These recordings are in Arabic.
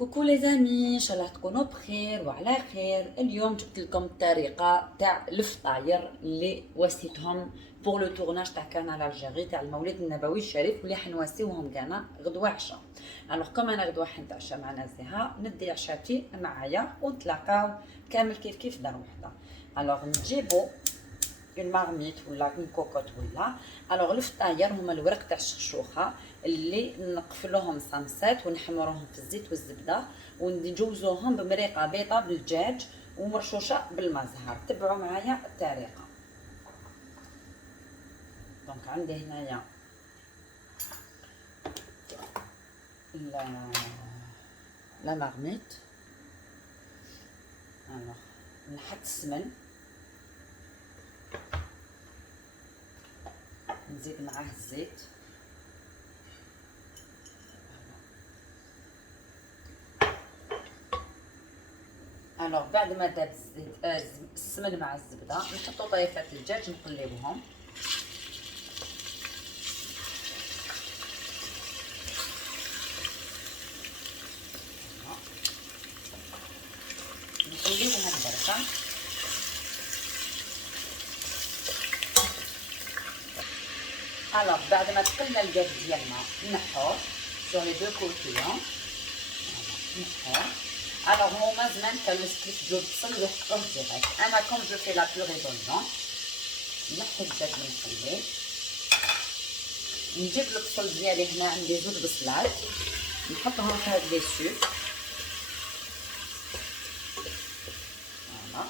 كوكو لي زامي، ان شاء الله تكونوا بخير وعلى خير. اليوم جبت لكم الطريقه تاع الفطاير اللي واسيتهم بور لو تورناج تاع كانال الجيري تاع المولد النبوي الشريف، واللي حنواسيوهم كانا غدوه عشاء. الوغ كوم انا غدوه حنتعشى مع نزهه، ندي عشاتي معايا ونتلاقاو كامل كيف دار وحده. الوغ نجيبو اون مارميت ولا اون كوكوت ولا. الوغ الفطاير هما الورق تاع الشخشوخه اللي نقفلوهم صامسات ونحمروهم في الزيت والزبده ونجوزوهم بمريقه بيضه بالدجاج ومرشوشه بالماء زهر. تبعوا معايا الطريقه. دونك عندي هنايا لا مارميت. الوغ نحط السمن، نزيد معاه الزيت، الوغ بعد ما داب السمن مع الزبده نحطو طريفات الدجاج نقلبوهم. نقلبوها برشا. الوغ بعد ما تقلنا القاع ديالنا نحوه سور لي دو كوتيون، نحوه. الوغ هما زمان كانوا يسكلفوا البصل ويحطوه ديريكت، انا كوم جو في لا بيغي دونيون نحي الدجاج ونخليه. نجيب البصل ديالي، هنا عندي زوج بصلات نحطهم في هاد لي سوك. فوالا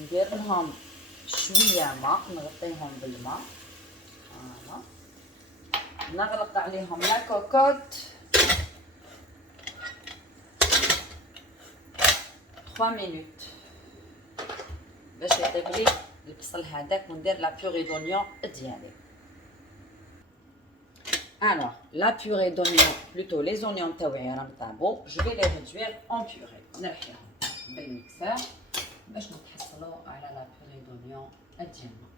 ندير لهم شويه ماء، نغطيهم بالماء. فوالا نغلق عليهم لا كوكوت 3 مينوت باش يطيب لي البصل هذاك، وندير لا بيغي دونيون ديالي. الوغ لا بيغي دونيون بلوتو لي زونيون تاوعي راهم طابو، جو في لي ريدوير اون بيغي. نرحيهم بالمكسر باش نتحصلوا على لا بيغي دونيون ديالنا.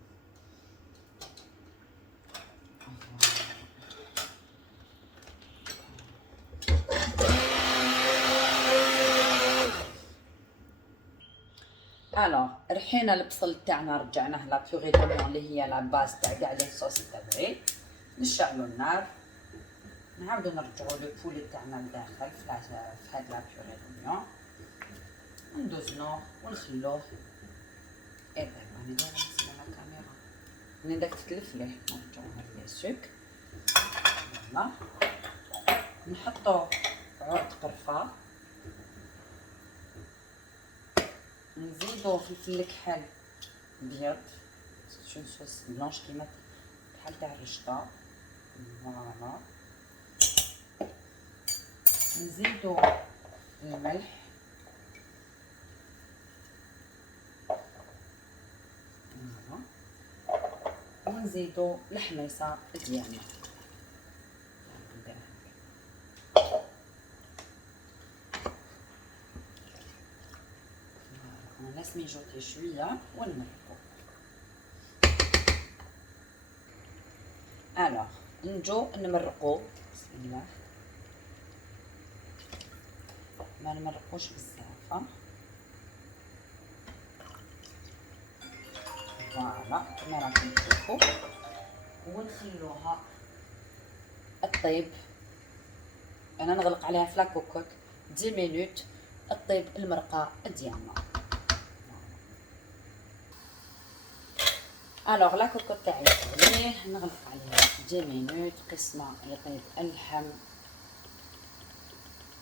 الوغ رحينا البصل تاعنا، رجعناه لا بيغي دونيون اللي هي لا باز تاع كاع لي صوص تاعي. نشعلو النار، نعاودو نرجعو لو بولي تاعنا لداخل في هاد لا بيغي دونيون، ندوزنوه ونخلوه يطيب. راني دايره نسمع لا كاميرا راني داك تتلف ليه. نرجعوها لي سوك. فوالا نحطو عود قرفه، نزيدو فلفل الكحل بيض شون صوص بلونش كيما بحال تاع الرشطه. فوالا نزيدو الملح، ونزيدو الحميصه ديالنا. ناس ميجوطي شويه ونمرقو. الوغ نجو نمرقو، بسم الله، ما نمرقوش بزاف. فوالا كما راكم تشوفوا، ونخلوها الطيب. انا نغلق عليها في لاكوكوت 10 مينوت الطيب المرقه ديالنا. الوغ لا كوكوت تاعي عليه نغلق عليها 10 مينوت قسمه يطيب اللحم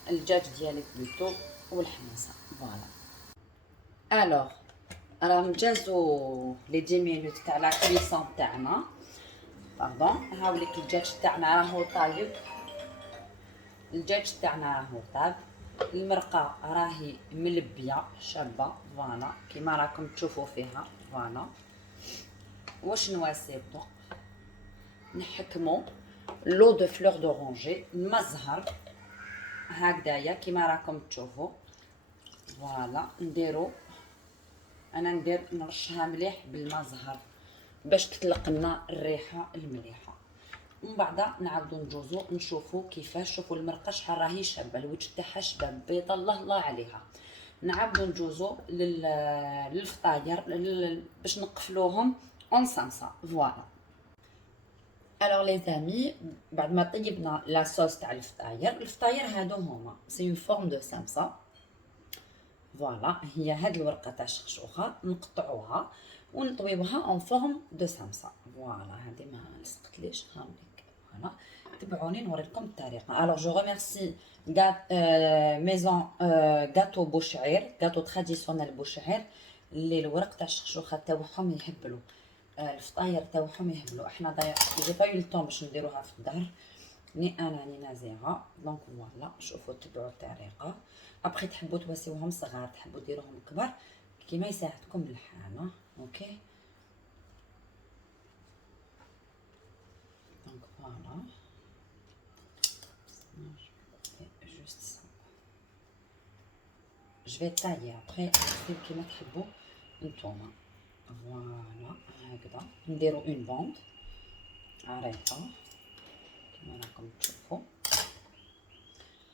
الدجاج ديالي بلوتو والحميصه. فوالا الوغ راهم جازو لي 10 مينوت تاع لا كويسون تاعنا. باردون، هاوليك الدجاج تاعنا راهو طايب، الدجاج تاعنا راهو طاب، المرقه راهي ملبيه شابه. فوالا كيما راكم تشوفوا فيها. فوالا واش نواسيبو نحكمو لو دو فلور دورانجي الماء زهر هكذايا كيما راكم تشوفوا. فوالا نديرو، انا ندير نرشها مليح بالماء زهر باش تطلق لنا الريحه المليحه. ومن بعد نعاودو ندوزو نشوفو كيفاش. شوفوا المرقه شحال راهي شابه، الوجه تاعها شباب بيضه الله الله عليها. نعاودو ندوزو للفطاير باش نقفلوهم اون صمصه. فوالا. الوغ لي زامي، بعد ما طيبنا لا صوص تاع الفطاير هادو هما سي اون فورم دو صمصه. فوالا، هي هاد الورقه تاع الشخشوخه نقطعوها ونطويوها اون فورم دو صمصه. فوالا، هادي ما لصقتليش هاوليك. فوالا، تبعوني نوريكم الطريقه. الوغ جو ريميرسي ميزون غاتو بوشعير، غاتو تراديسيونيل بوشعير، اللي الورق تاع الشخشوخه تاعهم يهبلوا، الفطاير تاعهم يهبلوا. احنا ضايع جي با يو الطون باش نديروها في الدار، ني انا ني نازيها. دونك فوالا، شوفوا تبعوا الطريقه. ابخي تحبوا تواسيوهم صغار، تحبوا ديروهم كبار، كيما يساعدكم الحال. اوكي. دونك فوالا، juste ça. Je vais tailler après كيما تحبوا نتوما. فوالا، هكذا نديرو اون بوند عريضه كيما راكم تشوفوا،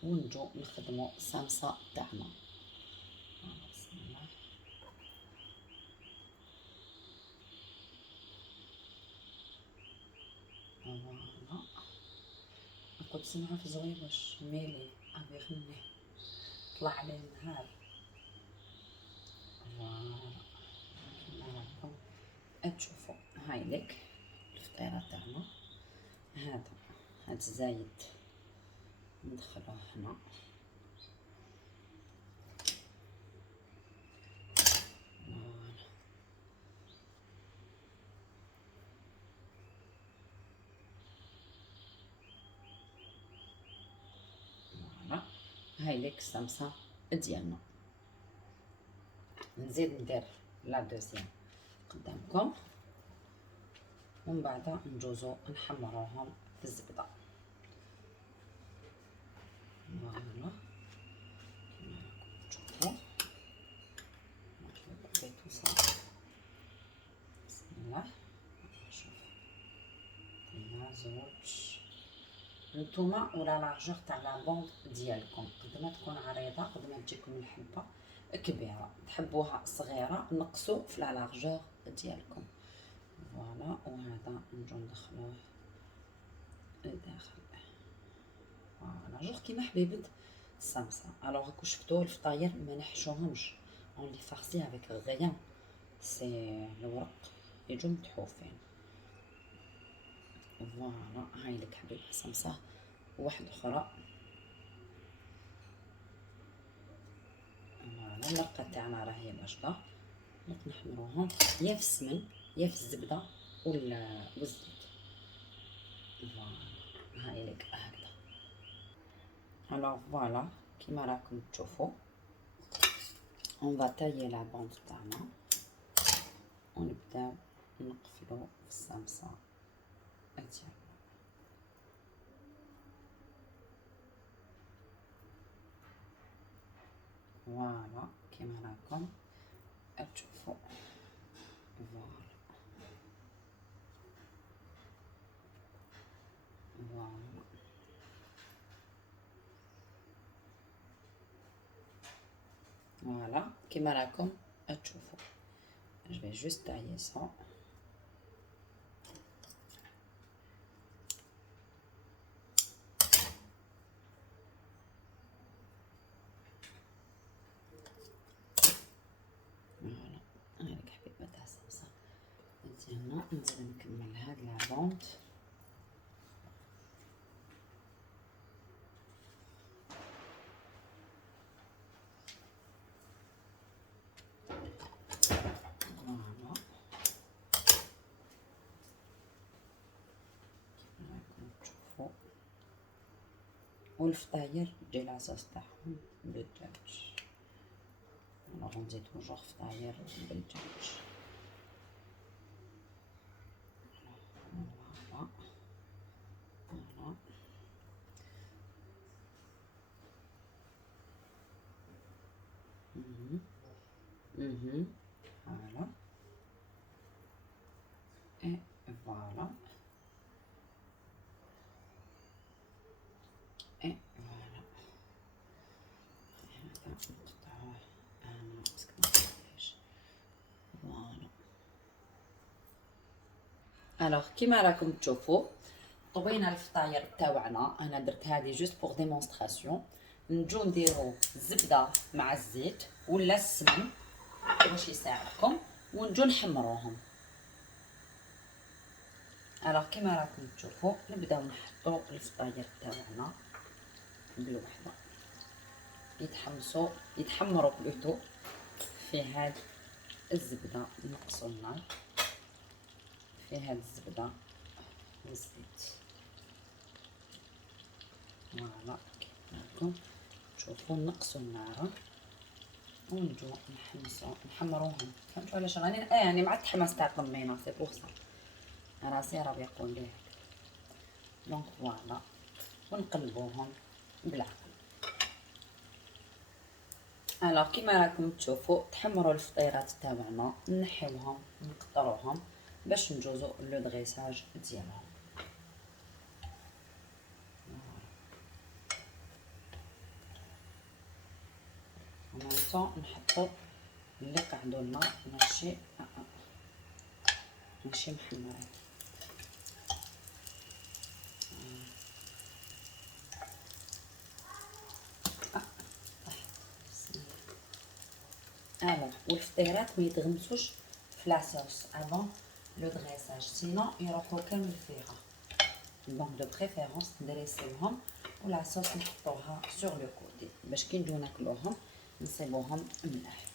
ونجو نخدمو الصمصه تاعنا. بسم الله. فوالا، كنت سمعها في زويبش ميلي ابي غني طلع عليه النهار. فوالا، كيما راكم تشوفوا. هاي لك الفطيره تاعنا. هاد الزايد ندخلوه هنا. فوالا، هاي لك الصمصه ديالنا. نزيد ندير لا دوزيام قدامكم، ومن بعد نجوزو نحمروهم في الزبده. فوالا، كيما راكم تشوفوا. نخلطو صافي. بسم الله. شوف، هنا زوج. نتوما ولا لارجور تاع لا بوند ديالكم، قد ما تكون عريضه قد ما تجيكم الحبه كبيره. تحبوها صغيره نقصوا في لا لارجور ديالكم. فوالا، وهذا نجو ندخلوه لداخل. فوالا، جوغ كيما حبيبه الصمصه. الوغ راكو شفتوا الفطاير ما نحشوهمش، اون لي فارسي افيك غيان، سي الورق يجو متحوفين. فوالا، هاي لك حبيبه الصمصه واحده اخرى. فوالا، المرقه تاعنا راهي واجده. دونك نحمروهم يا في السمن يا في الزبده والزيت. فوالا، هاي لك هكذا. الوغ فوالا، كيما راكم تشوفوا، اون فا تايي لا بوند تاعنا ونبداو نقفلو في الصمصه ديالنا. فوالا، كيما راكم تشوفوا. فوالا، فوالا، فوالا، كيما راكم تشوفوا. je vais juste tailler ça. فوالا، هاك حبيبه تاع الصلصه ديالنا. نزيد نكمل هاد لا بوند. فوالا، كيما راكم تشوفوا. والفطاير تجي لاصوص تاعهم بالدجاج. الوغ نزيد توجور فطاير بالدجاج. فوالا، فوالا، فوالا. الوغ كيما راكم تشوفوا طوينا الفطاير تاوعنا. انا درت هذه جوست بوغ ديمونستراسيون. نجو نديرو الزبده مع الزيت ولا السمن باش يساعدكم ونجو نحمروهم. الوغ كيما راكم تشوفوا نبداو نحطو الفطاير تاوعنا بالوحده يتحمروا بلوتو في هاد الزبده. نقصوا النار في هاد الزبده والزيت. فوالا كيما تشوفوا نقصوا النار ونجو نحمروهم. فهمتوا علاش راني يعني مع التحماس تاع الطمينه سي بوغ سا راسي راه يقول ليه. دونك فوالا ونقلبوهم بالعقل. الوغ كيما راكم تشوفوا تحمروا الفطيرات تاوعنا نحيوهم نقطروهم باش نجوزو لو دغيساج ديالهم. ومنطون نحطو اللي قعدوا لنا ماشي محمرين. الوغ والفطيرات ما يتغمسوش في لاصوص افون لو دغيساج سينو يروحو كامل فيها. دونك دو بريفيرونس ندريسيوهم ولا صوص نحطوها سور لو كوتي باش كي نجيو ناكلوهم نصيبوهم ملاح.